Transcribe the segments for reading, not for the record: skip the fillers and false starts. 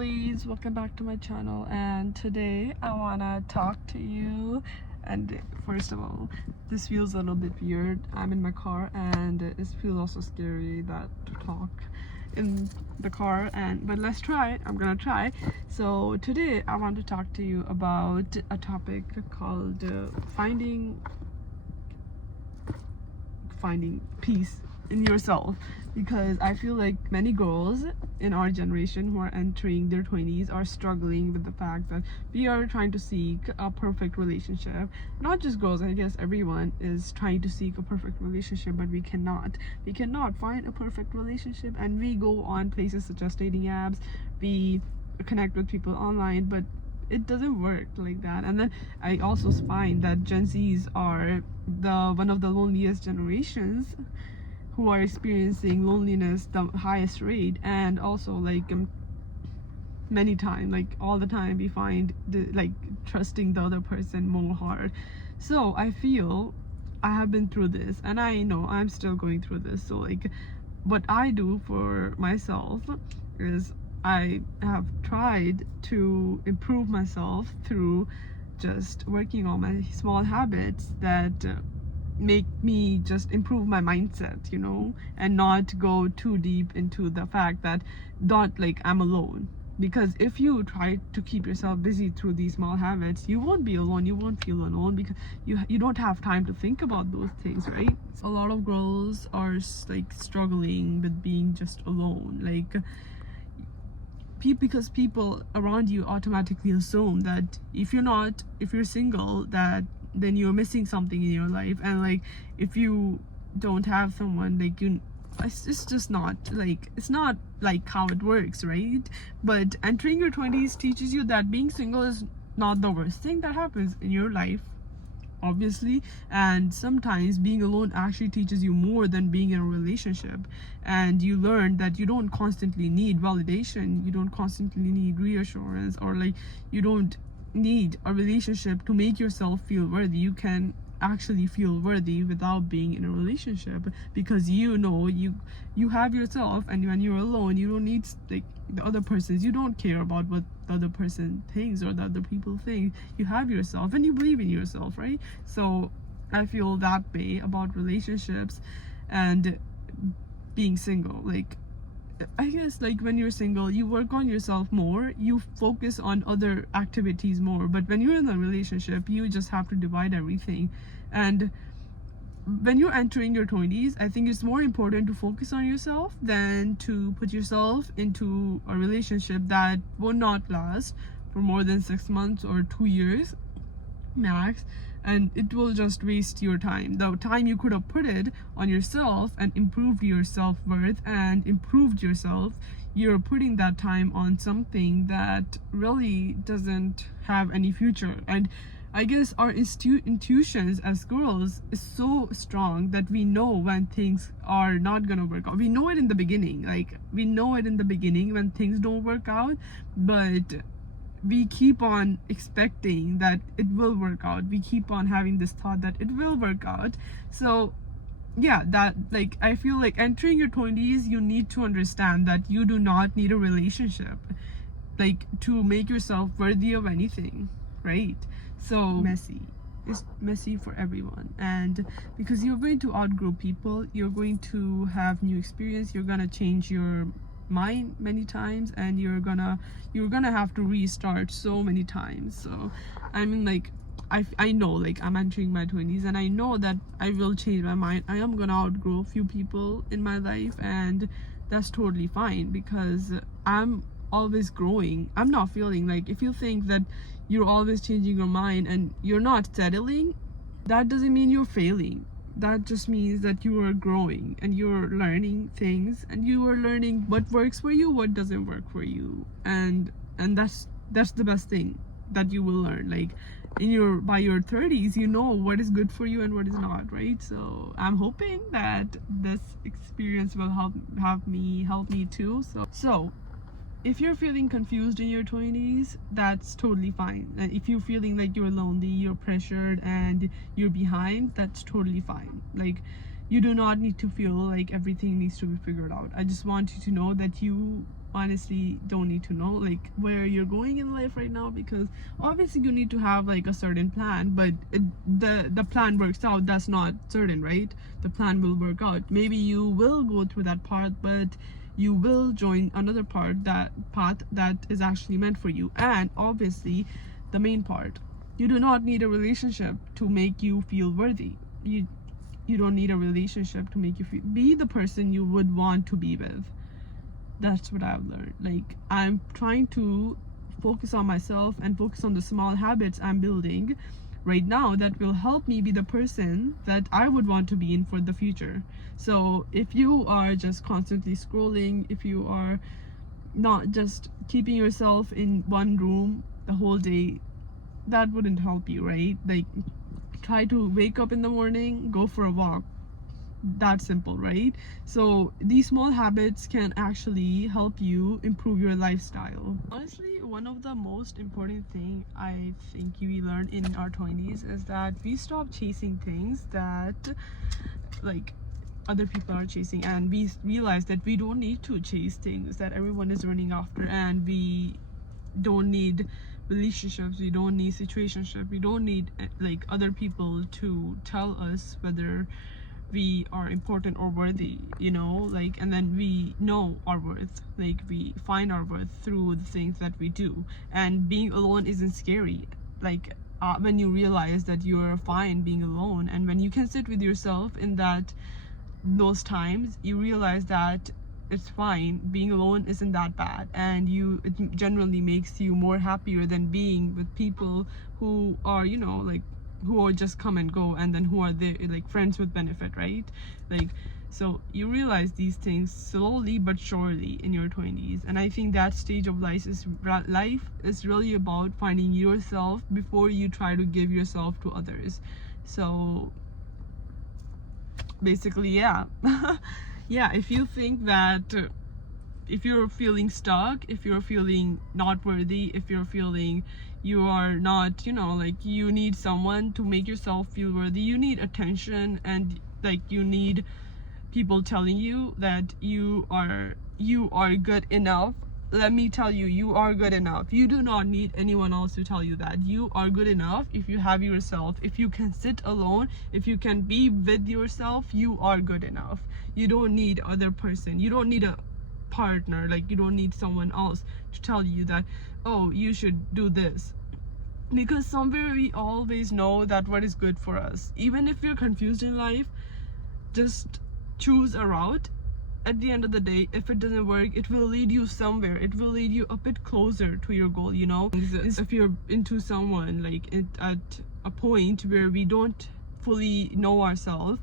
girlies, welcome back to my channel, and today I wanna talk to you. And first of all, this feels a little bit weird. I'm in my car and it feels also scary that to talk in the car, but let's try it. I'm gonna try. So today I want to talk to you about a topic called finding peace in yourself, because I feel like many girls in our generation who are entering their 20s are struggling with the fact that we are trying to seek a perfect relationship. Not just girls, I guess everyone is trying to seek a perfect relationship, but we cannot find a perfect relationship, and we go on places such as dating apps, we connect with people online, but it doesn't work like that. And then I also find that Gen Zs are one of the loneliest generations who are experiencing loneliness the highest rate. And also many times, like all the time, we find trusting the other person more hard. So I feel I have been through this, and I know I'm still going through this. So what I do for myself is I have tried to improve myself through just working on my small habits that make me just improve my mindset, and not go too deep into the fact that I'm alone. Because if you try to keep yourself busy through these small habits, you won't be alone, you won't feel alone, because you don't have time to think about those things, right? A lot of girls are struggling with being just alone, because people around you automatically assume that if you're single, that then you're missing something in your life. And if you don't have someone, it's just not it's not like how it works, right? But entering your 20s teaches you that being single is not the worst thing that happens in your life, obviously. And sometimes being alone actually teaches you more than being in a relationship, and you learn that you don't constantly need validation, you don't constantly need reassurance, or you don't need a relationship to make yourself feel worthy. You can actually feel worthy without being in a relationship, because you have yourself, and when you're alone, you don't need the other persons. You don't care about what the other person thinks or the other people think. You have yourself and you believe in yourself, right? So I feel that way about relationships and being single. I guess when you're single, you work on yourself more, you focus on other activities more. But when you're in a relationship, you just have to divide everything. And when you're entering your 20s, I think it's more important to focus on yourself than to put yourself into a relationship that will not last for more than 6 months or 2 years max, and it will just waste your time. The time you could have put it on yourself and improved your self-worth and improved yourself, you're putting that time on something that really doesn't have any future. And I guess our intuitions as girls is so strong that we know when things are not gonna work out. We know it in the beginning, when things don't work out, but we keep on expecting that it will work out. We keep on having this thought that it will work out. So yeah, that I feel like entering your 20s, you need to understand that you do not need a relationship to make yourself worthy of anything, right? So it's messy for everyone, and because you're going to outgrow people, you're going to have new experience, you're gonna change your mind many times, and you're gonna have to restart so many times. So I mean, I know I'm entering my 20s, and I know that I will change my mind. I am gonna outgrow a few people in my life, and that's totally fine, because I'm always growing. I'm not feeling if you think that you're always changing your mind and you're not settling, that doesn't mean you're failing. That just means that you are growing and you're learning things, and you are learning what works for you, what doesn't work for you, and that's the best thing that you will learn. By your 30s, you know what is good for you and what is not, right? So I'm hoping that this experience will help me too. So if you're feeling confused in your 20s, that's totally fine. And if you're feeling like you're lonely, you're pressured, and you're behind, that's totally fine. You do not need to feel like everything needs to be figured out. I just want you to know that you honestly don't need to know like where you're going in life right now, because obviously you need to have like a certain plan, but the plan works out, that's not certain, right? The plan will work out, maybe you will go through that path, but you will join another path that is actually meant for you. And obviously the main part, you do not need a relationship to make you feel worthy. You don't need a relationship to make you feel, be the person you would want to be with. That's what I've learned. Like, I'm trying to focus on myself and focus on the small habits I'm building right now that will help me be the person that I would want to be in for the future. So if you are just constantly scrolling, if you are not just keeping yourself in one room the whole day, that wouldn't help you, right? Like, try to wake up in the morning, go for a walk. That simple, right? So these small habits can actually help you improve your lifestyle. Honestly, one of the most important thing I think we learn in our 20s is that we stop chasing things that like other people are chasing, and we realize that we don't need to chase things that everyone is running after, and we don't need relationships, we don't need situationship, we don't need like other people to tell us whether we are important or worthy, you know, like, and then we know our worth, like we find our worth through the things that we do. And being alone isn't scary, like when you realize that you're fine being alone, and when you can sit with yourself in those times, you realize that it's fine, being alone isn't that bad, and it generally makes you more happier than being with people who are, you know, like who are just come and go, and then who are there like friends with benefit, right? Like, so you realize these things slowly but surely in your 20s, and I think that stage of life is really about finding yourself before you try to give yourself to others. So basically, yeah. Yeah, if you think that if you're feeling stuck, if you're feeling not worthy, if you're feeling you are not, you know, like you need someone to make yourself feel worthy, you need attention, and like you need people telling you that you are good enough. Let me tell you, you are good enough. You do not need anyone else to tell you that. You are good enough if you have yourself. If you can sit alone, if you can be with yourself, you are good enough. You don't need other person. You don't need a partner. Like, you don't need someone else to tell you that, oh, you should do this. Because somewhere we always know that what is good for us. Even if you're confused in life, just choose a route. At the end of the day, if it doesn't work, it will lead you somewhere. It will lead you a bit closer to your goal, you know. If you're into someone, like at a point where we don't fully know ourselves,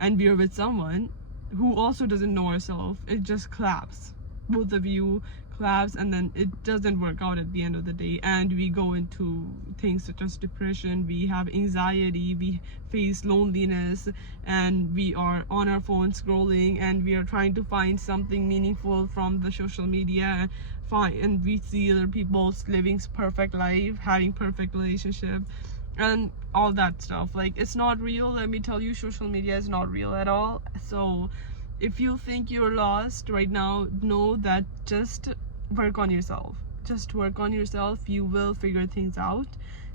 and we're with someone who also doesn't know ourselves, it just collapses. Both of you collapse, and then it doesn't work out at the end of the day, and we go into things such as depression, we have anxiety, we face loneliness, and we are on our phone scrolling, and we are trying to find something meaningful from the social media, and we see other people living perfect life, having perfect relationship, and all that stuff. Like, it's not real. Let me tell you, social media is not real at all. So if you think you're lost right now, know that just work on yourself. Just work on yourself. You will figure things out.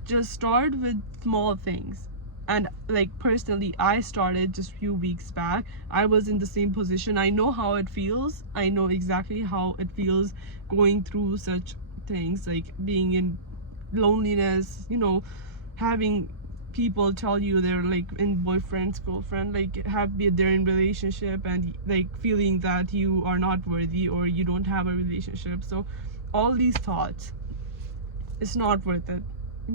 Just start with small things. And like, personally, I started just a few weeks back. I was in the same position. I know how it feels. I know exactly how it feels going through such things, like being in loneliness, you know, having people tell you they're like in boyfriend's girlfriend, like they're in relationship, and like feeling that you are not worthy or you don't have a relationship. So all these thoughts, it's not worth it.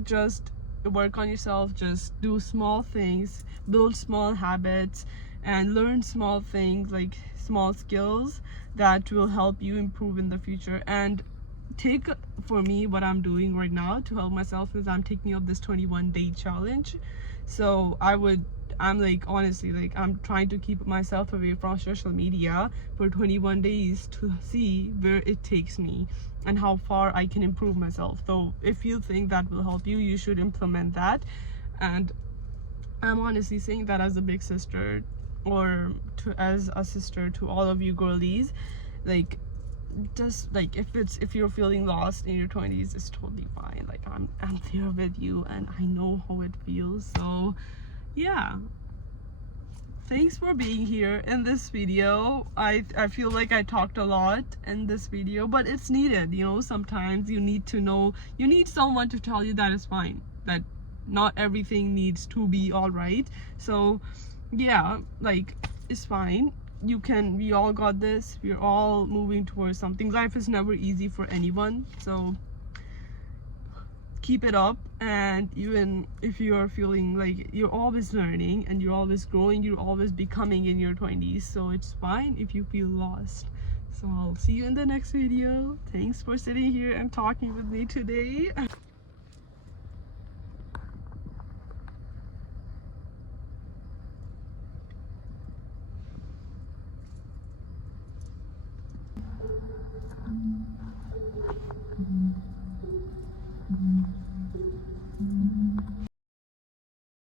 Just work on yourself, just do small things, build small habits, and learn small things, like small skills that will help you improve in the future. And for me, what I'm doing right now to help myself is I'm taking up this 21-day challenge. So I'm like, honestly, like, I'm trying to keep myself away from social media for 21 days to see where it takes me and how far I can improve myself. So if you think that will help you, you should implement that. And I'm honestly saying that as a big sister, or as a sister to all of you girlies. Like, just like if you're feeling lost in your 20s, it's totally fine. Like I'm there with you, and I know how it feels. So yeah, thanks for being here in this video. I feel like I talked a lot in this video, but it's needed, you know. Sometimes you need to know, you need someone to tell you that it's fine, that not everything needs to be all right. So yeah, like it's fine. We all got this. We're all moving towards something. Life is never easy for anyone, so keep it up. And even if you are feeling like you're always learning and you're always growing, you're always becoming in your 20s, so it's fine if you feel lost. So I'll see you in the next video. Thanks for sitting here and talking with me today.